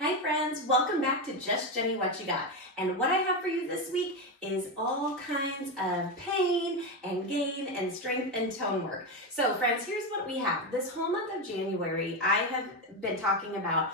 Hi friends, welcome back to Just Jenny What You Got. And what I have for you this week is all kinds of pain and gain and strength and tone work. So friends, here's what we have. This whole month of January, I have been talking about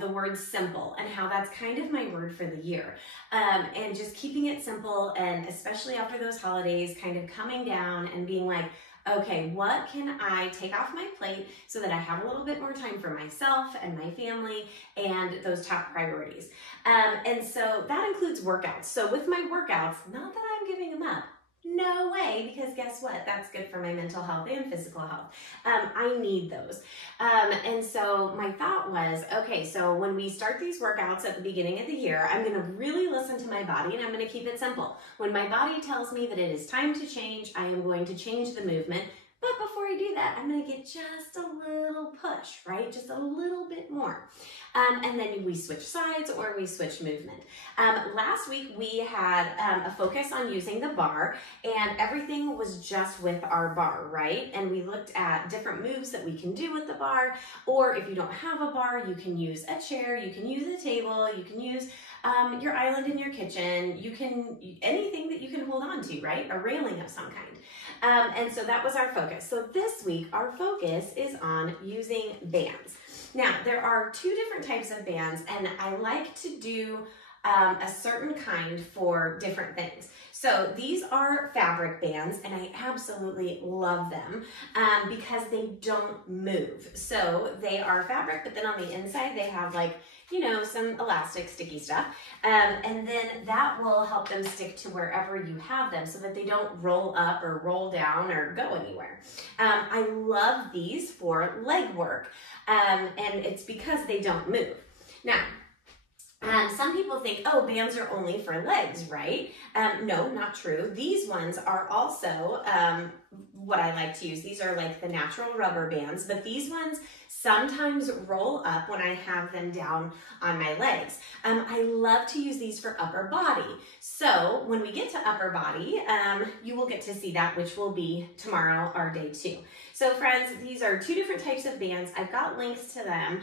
the word simple and how that's kind of my word for the year. And just keeping it simple, and especially after those holidays, kind of coming down and being like, okay, what can I take off my plate so that I have a little bit more time for myself and my family and those top priorities? And so that includes workouts. So with my workouts, not that I'm giving them up. No way, because guess what? That's good for my mental health and physical health. I need those. And so my thought was, okay, so when we start these workouts at the beginning of the year, I'm gonna really listen to my body and I'm gonna keep it simple. When my body tells me that it is time to change, I am going to change the movement. But before I do that, I'm gonna get just a little push, right? Just a little bit more. And then we switch sides or we switch movement. Last week we had a focus on using the bar, and everything was just with our bar, right? And we looked at different moves that we can do with the bar, or if you don't have a bar, you can use a chair, you can use a table, you can use your island in your kitchen, anything that you can hold on to, right? A railing of some kind. And so that was our focus. So this week, our focus is on using bands. Now, there are two different types of bands, and I like to do a certain kind for different things. So these are fabric bands, and I absolutely love them because they don't move. So they are fabric, but then on the inside, they have some elastic sticky stuff. And then that will help them stick to wherever you have them so that they don't roll up or roll down or go anywhere. I love these for leg work, and it's because they don't move. Now, some people think, oh, bands are only for legs, right? No, not true. These ones are also what I like to use. These are like the natural rubber bands, but these ones sometimes roll up when I have them down on my legs. I love to use these for upper body. So when we get to upper body, you will get to see that, which will be tomorrow, our day 2. So friends, these are two different types of bands. I've got links to them,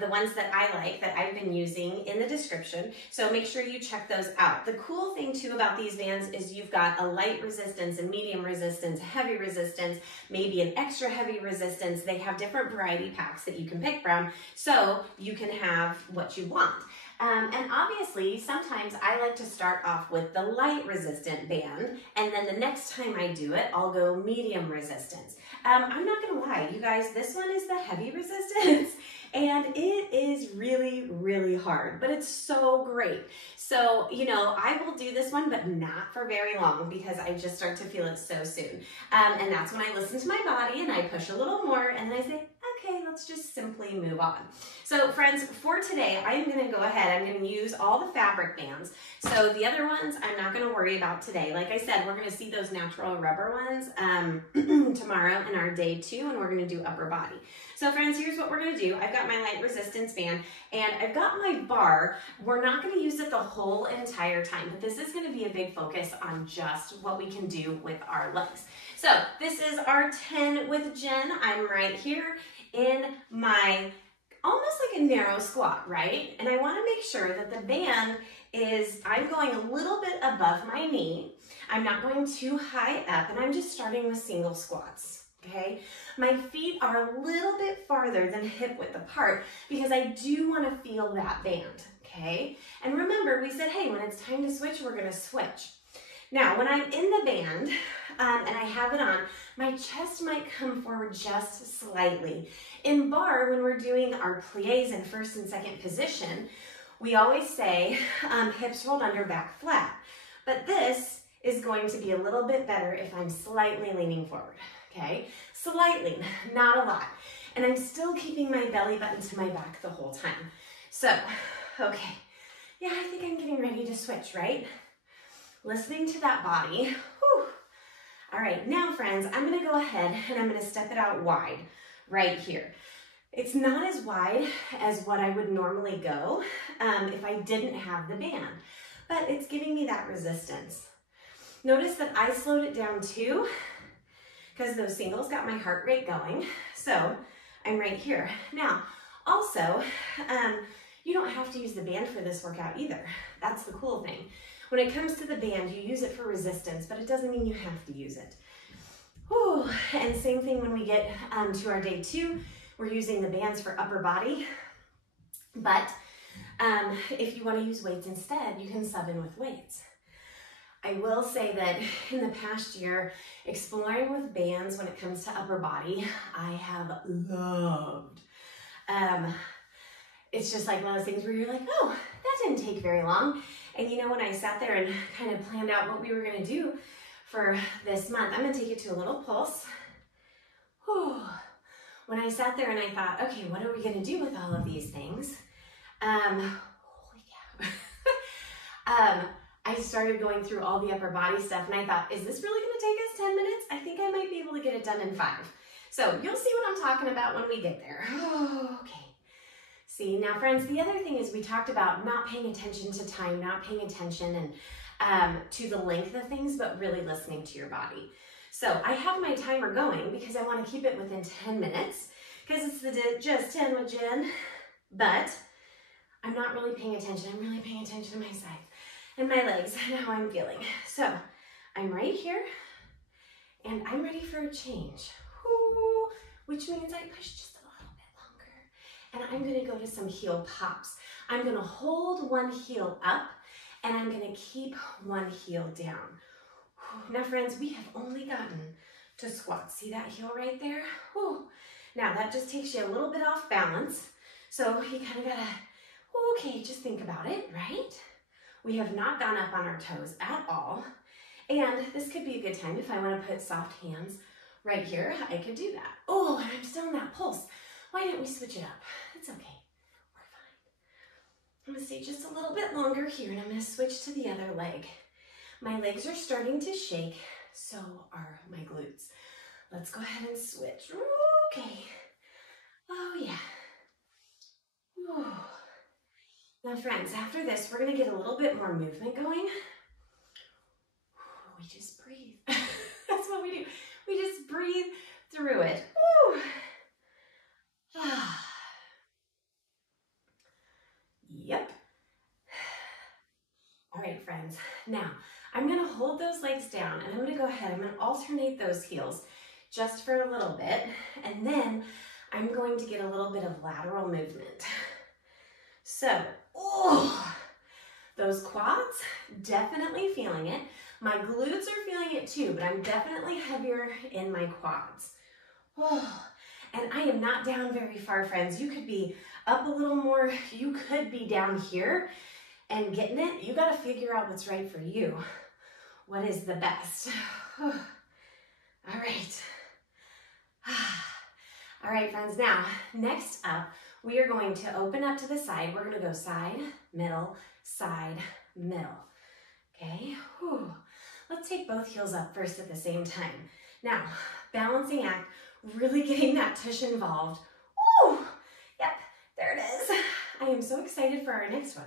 the ones that I like that I've been using in the description. So make sure you check those out. The cool thing too about these bands is you've got a light resistance, a medium resistance, heavy resistance, maybe an extra heavy resistance. They have different variety packs that you can pick from, so you can have what you want. And obviously, sometimes I like to start off with the light resistant band, and then the next time I do it, I'll go medium resistance. I'm not gonna lie, you guys, this one is the heavy resistance, and it is really, really hard, but it's so great. So, I will do this one, but not for very long because I just start to feel it so soon. And that's when I listen to my body and I push a little more, and then I say, okay, let's just simply move on. So friends, for today, I'm gonna go ahead, I'm gonna use all the fabric bands. So the other ones, I'm not gonna worry about today. Like I said, we're gonna see those natural rubber ones tomorrow in our day 2, and we're gonna do upper body. So friends, here's what we're gonna do. I've got my light resistance band, and I've got my bar. We're not gonna use it the whole entire time, but this is gonna be a big focus on just what we can do with our legs. So this is our 10 with Jen. I'm right here in my almost like a narrow squat, right? And I want to make sure that the band I'm going a little bit above my knee. I'm not going too high up, and I'm just starting with single squats, okay? My feet are a little bit farther than hip width apart because I do want to feel that band, okay? And remember, we said, hey, when it's time to switch, we're going to switch. Now, when I'm in the band and I have it on, my chest might come forward just slightly. In bar, when we're doing our pliés in first and second position, we always say hips rolled under, back flat. But this is going to be a little bit better if I'm slightly leaning forward, okay? Slightly, not a lot. And I'm still keeping my belly button to my back the whole time. So, okay, yeah, I think I'm getting ready to switch, right? Listening to that body. Whew. All right, now friends, I'm gonna go ahead and I'm gonna step it out wide right here. It's not as wide as what I would normally go if I didn't have the band, but it's giving me that resistance. Notice that I slowed it down too because those singles got my heart rate going. So I'm right here. Now, also, You don't have to use the band for this workout either. That's the cool thing. When it comes to the band, you use it for resistance, but it doesn't mean you have to use it. Whew. And same thing when we get to our day 2, we're using the bands for upper body. But if you want to use weights instead, you can sub in with weights. I will say that in the past year, exploring with bands when it comes to upper body, I have loved. It's just like one of those things where you're like, oh, that didn't take very long. And you know, when I sat there and kind of planned out what we were going to do for this month, I'm going to take it to a little pulse. Whew. When I sat there and I thought, okay, what are we going to do with all of these things? Holy cow. I started going through all the upper body stuff and I thought, is this really going to take us 10 minutes? I think I might be able to get it done in 5. So you'll see what I'm talking about when we get there. Okay. See, now friends, the other thing is we talked about not paying attention to time, not paying attention and to the length of things, but really listening to your body. So I have my timer going because I want to keep it within 10 minutes because it's the Just 10 with Jen, but I'm not really paying attention. I'm really paying attention to my sides and my legs and how I'm feeling. So I'm right here and I'm ready for a change, whoo, which means I push just a little bit longer. And I'm going to go to some heel pops. I'm going to hold one heel up and I'm going to keep one heel down. Now friends, we have only gotten to squats. See that heel right there? Whew. Now that just takes you a little bit off balance. So you kind of gotta, okay, just think about it, right? We have not gone up on our toes at all. And this could be a good time if I want to put soft hands right here, I could do that. Oh, and I'm still in that pulse. Why didn't we switch it up? It's okay, we're fine. I'm gonna stay just a little bit longer here and I'm gonna switch to the other leg. My legs are starting to shake, so are my glutes. Let's go ahead and switch. Okay. Oh, yeah. Whew. Now, friends, after this, we're going to get a little bit more movement going. We just breathe. That's what we do. We just breathe through it. Yep. All right, friends. Now, I'm going to hold those legs down and I'm going to go ahead. I'm going to alternate those heels just for a little bit. And then I'm going to get a little bit of lateral movement. So, those quads, definitely feeling it. My glutes are feeling it too, but I'm definitely heavier in my quads. And I am not down very far, friends. You could be up a little more. You could be down here and getting it. You got to figure out what's right for you. What is the best? All right. All right, friends. Now, next up, we are going to open up to the side. We're going to go side, middle, okay? Whew. Let's take both heels up first at the same time. Now, balancing act, really getting that tush involved. Woo! Yep, there it is. I am so excited for our next one.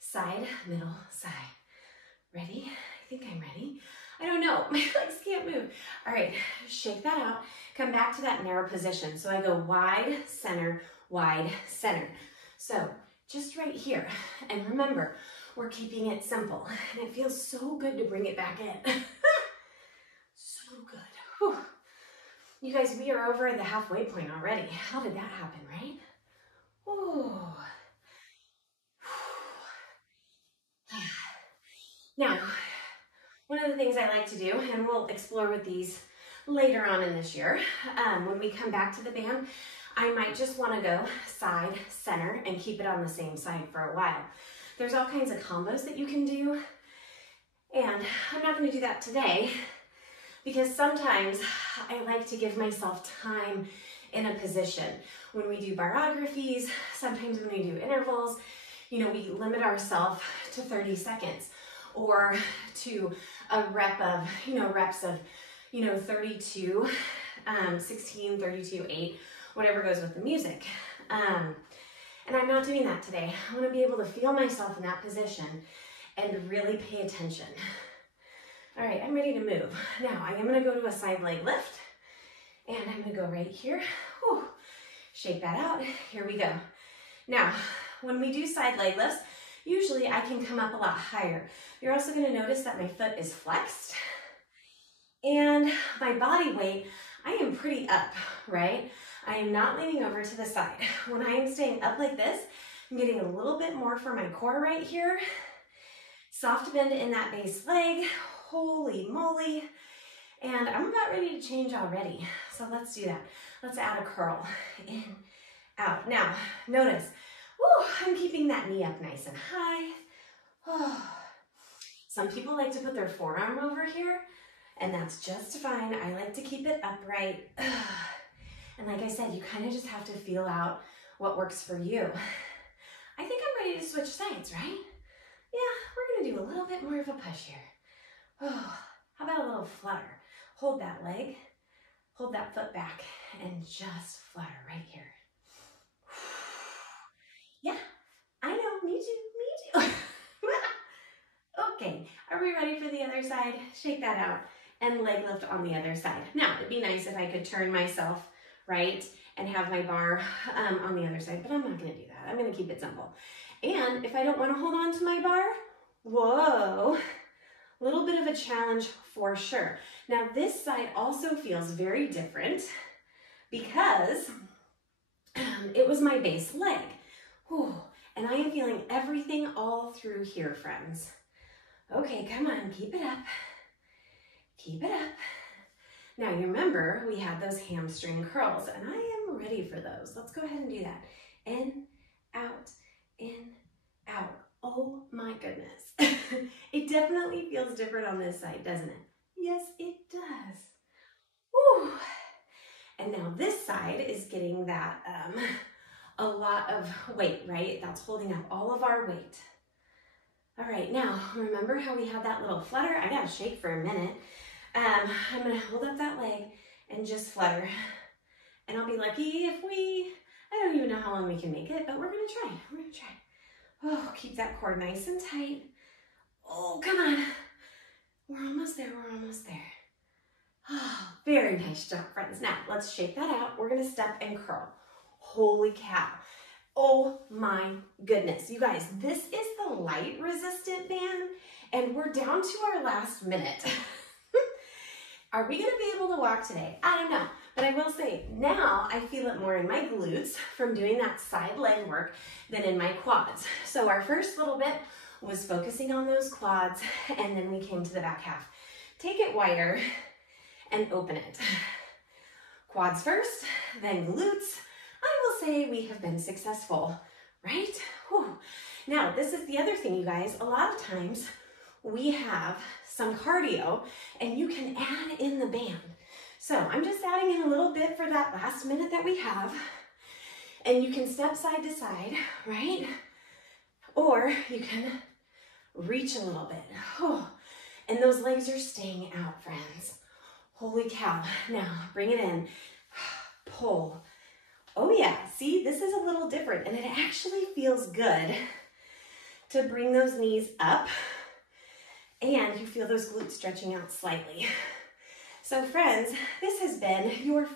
Side, middle, side. Ready? I think I'm ready. I don't know, my legs can't move. All right, shake that out. Come back to that narrow position. So I go wide, center, wide, center. So just right here. And remember, we're keeping it simple. And it feels so good to bring it back in. So good. Whew. You guys, we are over at the halfway point already. How did that happen, right? Ooh. Now, one of the things I like to do, and we'll explore with these later on in this year, when we come back to the band, I might just want to go side, center, and keep it on the same side for a while. There's all kinds of combos that you can do, and I'm not going to do that today because sometimes I like to give myself time in a position. When we do barographies, sometimes when we do intervals, you know, we limit ourselves to 30 seconds or to a rep of, reps of, 32, 16, 32, 8, whatever goes with the music. And I'm not doing that today. I want to be able to feel myself in that position and really pay attention. All right, I'm ready to move. Now, I am going to go to a side leg lift, and I'm going to go right here. Whew. Shake that out. Here we go. Now, when we do side leg lifts, usually I can come up a lot higher. You're also going to notice that my foot is flexed and my body weight, I am pretty up, right? I am not leaning over to the side. When I am staying up like this, I'm getting a little bit more for my core right here. Soft bend in that base leg. Holy moly. And I'm about ready to change already. So let's do that. Let's add a curl. In, out. Now, notice, woo, I'm keeping that knee up nice and high. Oh. Some people like to put their forearm over here, and that's just fine. I like to keep it upright. And like I said, you kind of just have to feel out what works for you. I think I'm ready to switch sides, right? Yeah, we're gonna do a little bit more of a push here. Oh, how about a little flutter? Hold that leg, hold that foot back, and just flutter right here. Yeah, I know, me too. Okay, are we ready for the other side? Shake that out and leg lift on the other side. Now, it'd be nice if I could turn myself right and have my bar on the other side, but I'm not gonna do that. I'm gonna keep it simple. And if I don't wanna hold on to my bar, whoa, a little bit of a challenge for sure. Now this side also feels very different because it was my base leg. Whew. And I am feeling everything all through here, friends. Okay, come on, keep it up. Keep it up. Now you remember we had those hamstring curls and I am ready for those. Let's go ahead and do that. In, out, in, out. Oh my goodness. It definitely feels different on this side, doesn't it? Yes, it does. Woo. And now this side is getting that a lot of weight, right? That's holding up all of our weight. All right, now remember how we had that little flutter? I gotta shake for a minute. I'm gonna hold up that leg and just flutter. And I'll be lucky if I don't even know how long we can make it, but we're gonna try. We're gonna try. Oh, keep that core nice and tight. Oh, come on. We're almost there, we're almost there. Oh, very nice job, friends. Now, let's shake that out. We're gonna step and curl. Holy cow. Oh my goodness. You guys, this is the light resistant band, and we're down to our last minute. Are we gonna be able to walk today? I don't know, but I will say now I feel it more in my glutes from doing that side leg work than in my quads. So our first little bit was focusing on those quads, and then we came to the back half. Take it wider and open it. Quads first, then glutes. I will say we have been successful, right? Whew. Now, this is the other thing, you guys. A lot of times we have some cardio and you can add in the band. So I'm just adding in a little bit for that last minute that we have. And you can step side to side, right? Or you can reach a little bit. Oh, and those legs are staying out, friends. Holy cow. Now bring it in. Pull. Oh yeah, see, this is a little different and it actually feels good to bring those knees up and you feel those glutes stretching out slightly. So friends, this has been your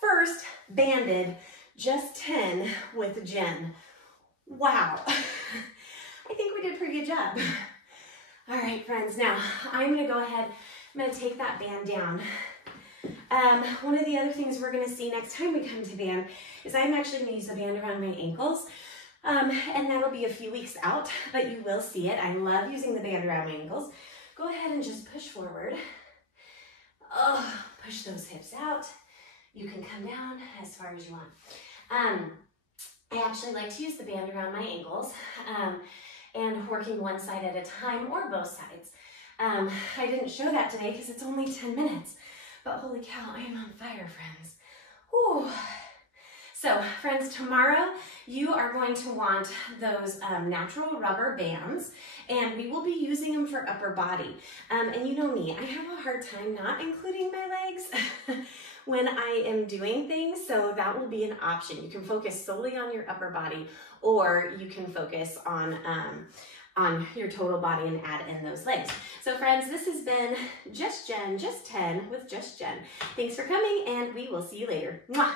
first banded Just 10 with Jen. Wow, I think we did a pretty good job. All right, friends, now I'm gonna go ahead, I'm gonna take that band down. One of the other things we're gonna see next time we come to band is I'm actually gonna use the band around my ankles. And that'll be a few weeks out, but you will see it. I love using the band around my ankles. Go ahead and just push forward. Oh, push those hips out. You can come down as far as you want. I actually like to use the band around my ankles and working one side at a time or both sides. I didn't show that today because it's only 10 minutes, but holy cow, I am on fire, friends. Whew. So friends, tomorrow you are going to want those natural rubber bands, and we will be using them for upper body. And you know me, I have a hard time not including my legs when I am doing things, so that will be an option. You can focus solely on your upper body, or you can focus on your total body and add in those legs. So friends, this has been Just Jen, Just 10 with Just Jen. Thanks for coming, and we will see you later. Mwah!